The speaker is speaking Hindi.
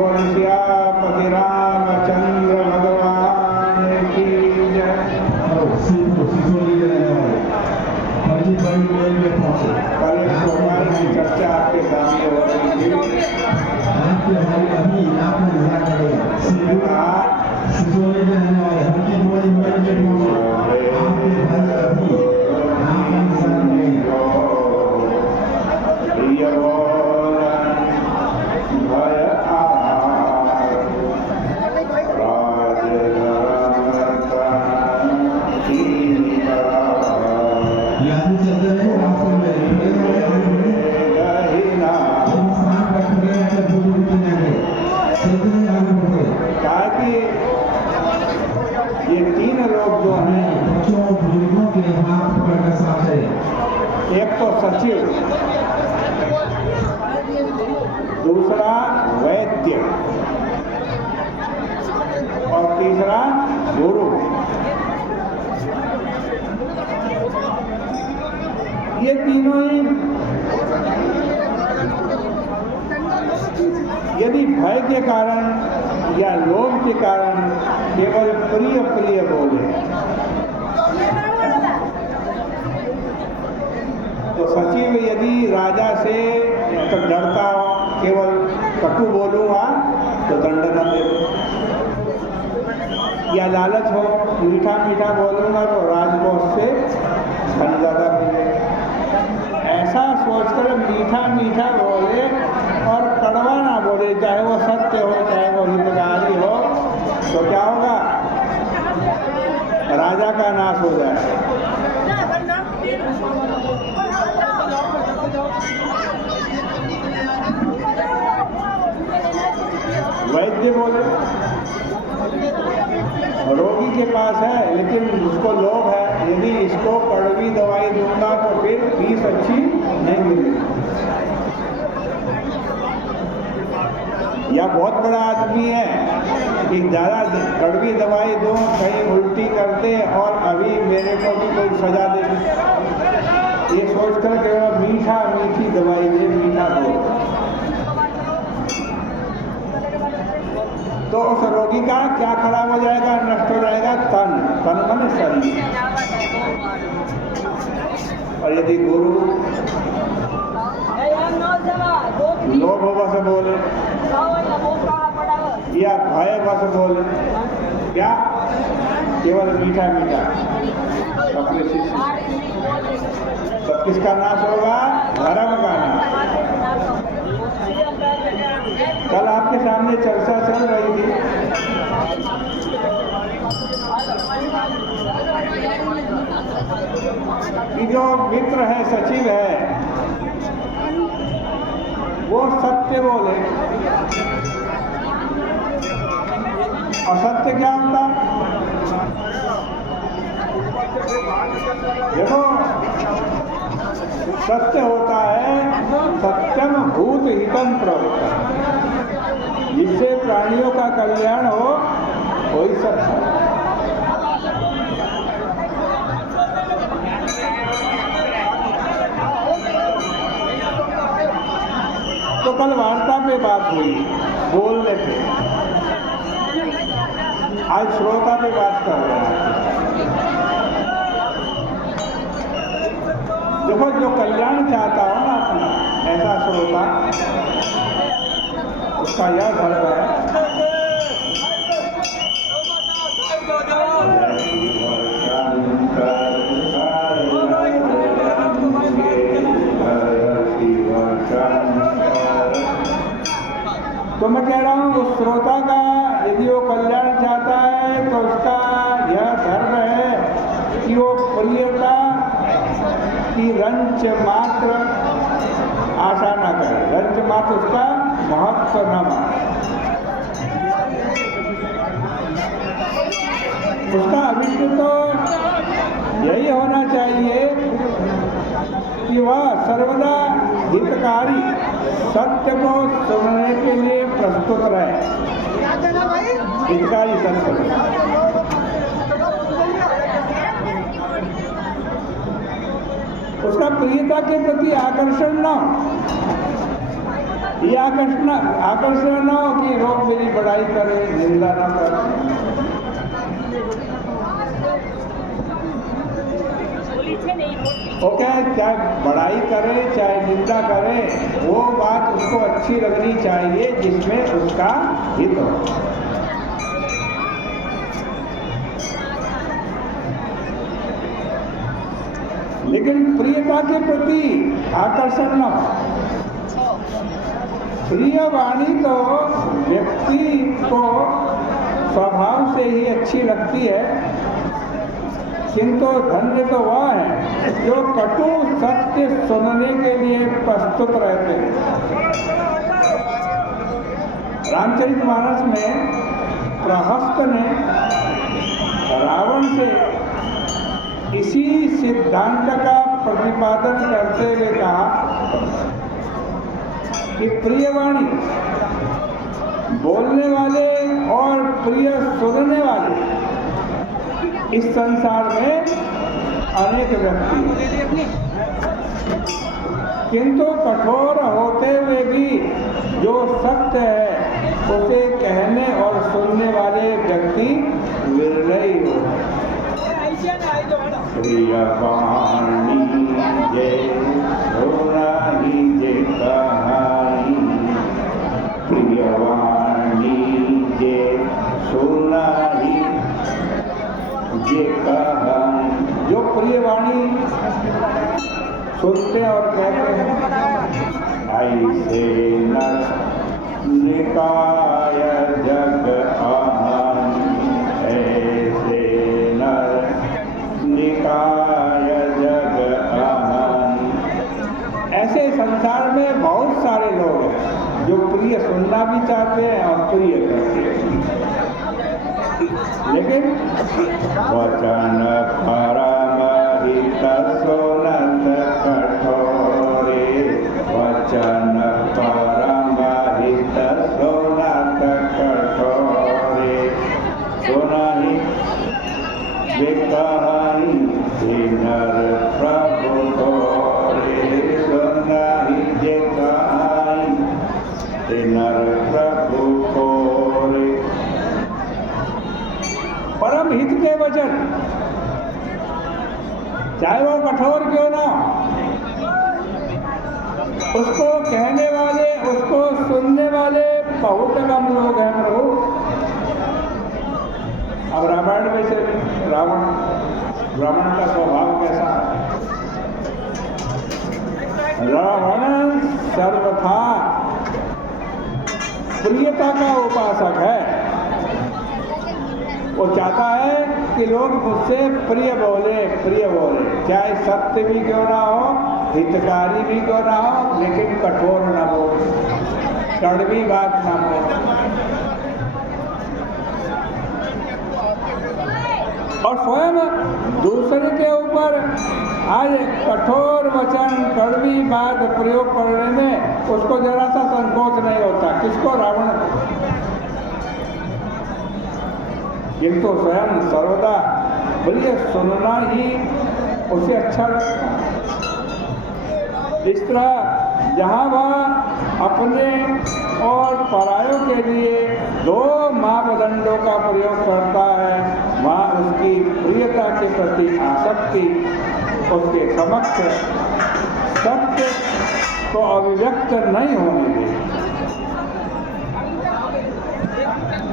बोल श्यामति रामचंद्र भगवान की जय। कल सोमवार की चर्चा आपके सामने हो रही थी। ये तीन लोग जो हैं, एक तो सचिव, दूसरा वैद्य और तीसरा गुरु। ये तीनों ही यदि भय के कारण या लोभ के कारण केवल प्रिय प्रिय बोले तो सचिव यदि राजा से डरता हो, केवल कटु बोलूंगा तो दंड न दे, या लालच हो मीठा मीठा बोलूंगा तो राजकोष से धन ज्यादा मिले, ऐसा सोचकर मीठा मीठा बोले और कड़वा ना बोले, चाहे वो सत्य हो चाहे वो हितकारी हो, तो क्या होगा? राजा का नाश हो जाए। वैद्य बोले रोगी के पास है लेकिन उसको लोभ है, यदि इसको कड़वी दवाई दूंगा तो फिर फीस अच्छी नहीं मिलेगी। या बहुत बड़ा आदमी है कि ज़्यादा कड़वी दवाई दूं कहीं उल्टी कर दे और अभी मेरे को भी कोई सजा दे, ये सोचकर के मीठा मीठी दवाई दे, मीठा दो, तो उस रोगी का क्या खराब हो जाएगा? नष्ट हो जाएगा तन, तन मन शरीर। और यदि गुरु लोभ बस बोले या भय बस बोले, क्या केवल मीठा मीठा, अपने शिष्य तब किसका नाश होगा? धर्म का नाश। कल आपके सामने चर्चा चल रही थी कि जो मित्र है, सचिव है, वो सत्य बोले। असत्य क्या होता? देखो सत्य होता है सत्यम भूत हितम प्रवृत्त, जिससे प्राणियों का कल्याण हो वही सत्य। तो कल वार्ता पे बात हुई, बोलने पे, आज श्रोता पे बात कर रहे हैं। देखो जो कल्याण चाहता हो ना अपना, ऐसा श्रोता, उसका यह धर्म है तो मैं कह रहा हूँ उस श्रोता का यदि वो कल्याण चाहता है तो उसका यह धर्म है कि वो प्रियता की रंच मात्र आशा न करे, रंच मात्र उसका महत्व न माने। उसका अभिष्ट तो यही होना चाहिए कि वह सर्वदा हितकारी सत्य को सुनने के लिए प्रस्तुत रहे, हितकारी सत्य। उसका प्रियता के प्रति आकर्षण न हो, ये आकर्षण न हो कि बड़ाई करे, निंदा न करे। ओके, चाहे बड़ाई करे चाहे निंदा करे, वो बात उसको अच्छी लगनी चाहिए जिसमें उसका हित हो। लेकिन प्रियता के प्रति आकर्षण न हो। प्रिय वाणी तो व्यक्ति को स्वभाव से ही अच्छी लगती है, किंतु धन्य तो वह है जो कटु सत्य सुनने के लिए प्रस्तुत रहते हैं। रामचरितमानस में प्रहस्त ने रावण से इसी सिद्धांत का प्रतिपादन करते हुए कहा कि प्रियवाणी बोलने वाले और प्रिय सुनने वाले इस संसार में अनेक व्यक्ति हैं, किंतु कठोर होते हुए भी जो सत्य है उसे कहने और सुनने वाले व्यक्ति विरले ही होते हैं। प्रियवाणी जे सुनाई जे कहानी, प्रियवाणी जे सुनाई जे कहानी। जो प्रियवाणी सुनते और कहते हैं, ऐसे नर निकाय जग आहानी, ऐसे नर निकाय जग आहानी। ऐसे संसार में बहुत सारे लोग हैं जो प्रिय सुनना भी चाहते हैं और प्रिय करते हैं, लेकिन वचन परम हित सुनत कठोरे, वचन परम हित सुनत कठोरे, सुनहि जे कहानी नर प्रभु तोरे, सुनहि जे कहानी नर प्रभु तोरे। परम हित के वचन, चाहे वो कठोर क्यों ना, उसको कहने वाले उसको सुनने वाले बहुत कम लोग हैं प्रभु। अब रामायण में से रावण का स्वभाव कैसा है? रावण सर्वथा प्रियता का उपासक है। वो चाहता है कि लोग मुझसे प्रिय बोले, चाहे सत्य भी क्यों ना हो, हितकारी भी क्यों ना हो, लेकिन कठोर ना बोले, कड़वी बात ना बोले। और स्वयं दूसरे के ऊपर आज कठोर वचन, कड़वी बात प्रयोग करने में उसको जरा सा संकोच नहीं होता। किसको? रावण को। किंतु स्वयं सर्वदा प्रिय सुनना ही उसे अच्छा लगता है। इस तरह जहाँ वह अपने और परायों के लिए दो मापदंडों का प्रयोग करता है, वहाँ उसकी प्रियता के प्रति आसक्ति उसके समक्ष सत्य को अभिव्यक्त नहीं होने देती।